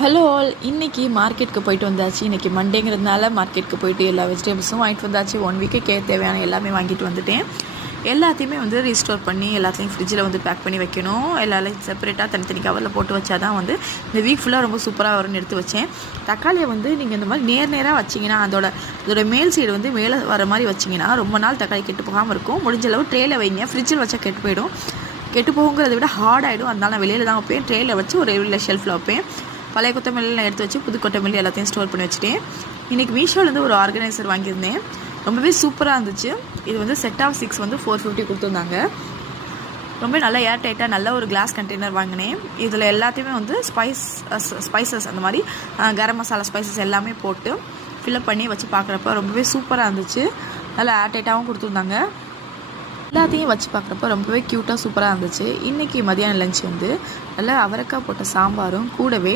Hello all, இன்றைக்கி மார்க்கெட்டுக்கு போயிட்டு வந்தாச்சு. இன்றைக்கி மண்டேங்கிறதுனால மார்க்கெட்டுக்கு போயிட்டு எல்லா வெஜிடபிள்ஸும் வாங்கிட்டு வந்தாச்சு. 1 வீக்குக்கு தேவையான எல்லாமே வாங்கிட்டு வந்துட்டேன். எல்லாத்தையுமே ரீஸ்டோர் பண்ணி எல்லாத்தையும் ஃப்ரிட்ஜில் பேக் பண்ணி வைக்கணும். எல்லாத்தையும் செப்பரேட்டாக தனித்தனி கவரில் போட்டு வச்சா தான் இந்த வீக் ஃபுல்லாக ரொம்ப சூப்பராக வரும்னு எடுத்து வச்சேன். தக்காளியை நீங்கள் இந்த மாதிரி நேராக வச்சிங்கன்னா அதோட மேல் சைடு மேலே வர மாதிரி வச்சிங்கன்னா ரொம்ப நாள் தக்காளி கெட்டு போகாமல் இருக்கும். முடிஞ்ச அளவு ட்ரேயில் வைங்க. ஃப்ரிட்ஜில் வச்சா கெட்டு போயிடும். கெட்டு போகுங்கிறத விட ஹார்ட் ஆகிடும். அதனால் நான் வெளியில் தான் வைப்பேன். ட்ரேயில் வச்சு ஒரு ஷெல்ஃபில் வைப்பேன். பழைய கொத்தமல்லிலாம் எடுத்து வச்சு புது கொத்தமல்லி எல்லாத்தையும் ஸ்டோர் பண்ணி வச்சுட்டேன். இன்றைக்கி மீஷோலேருந்து ஒரு ஆர்கனைசர் வாங்கியிருந்தேன். ரொம்பவே சூப்பராக இருந்துச்சு. இது செட் ஆஃப் 6 450 கொடுத்துருந்தாங்க. ரொம்ப நல்லா ஏர் டைட்டாக நல்ல ஒரு கிளாஸ் கண்டெய்னர் வாங்கினேன். இதில் எல்லாத்தையுமே ஸ்பைசஸ் அந்த மாதிரி கரம் மசாலா ஸ்பைசஸ் எல்லாமே போட்டு ஃபில்அப் பண்ணி வச்சு பார்க்குறப்ப ரொம்பவே சூப்பராக இருந்துச்சு. நல்லா ஏர் டைட்டாகவும் கொடுத்துருந்தாங்க. எல்லாத்தையும் வச்சு பார்க்குறப்ப ரொம்பவே க்யூட்டாக சூப்பராக இருந்துச்சு. இன்றைக்கி மதியானம் லஞ்ச் நல்லா அவரைக்காய் போட்ட சாம்பாரும் கூடவே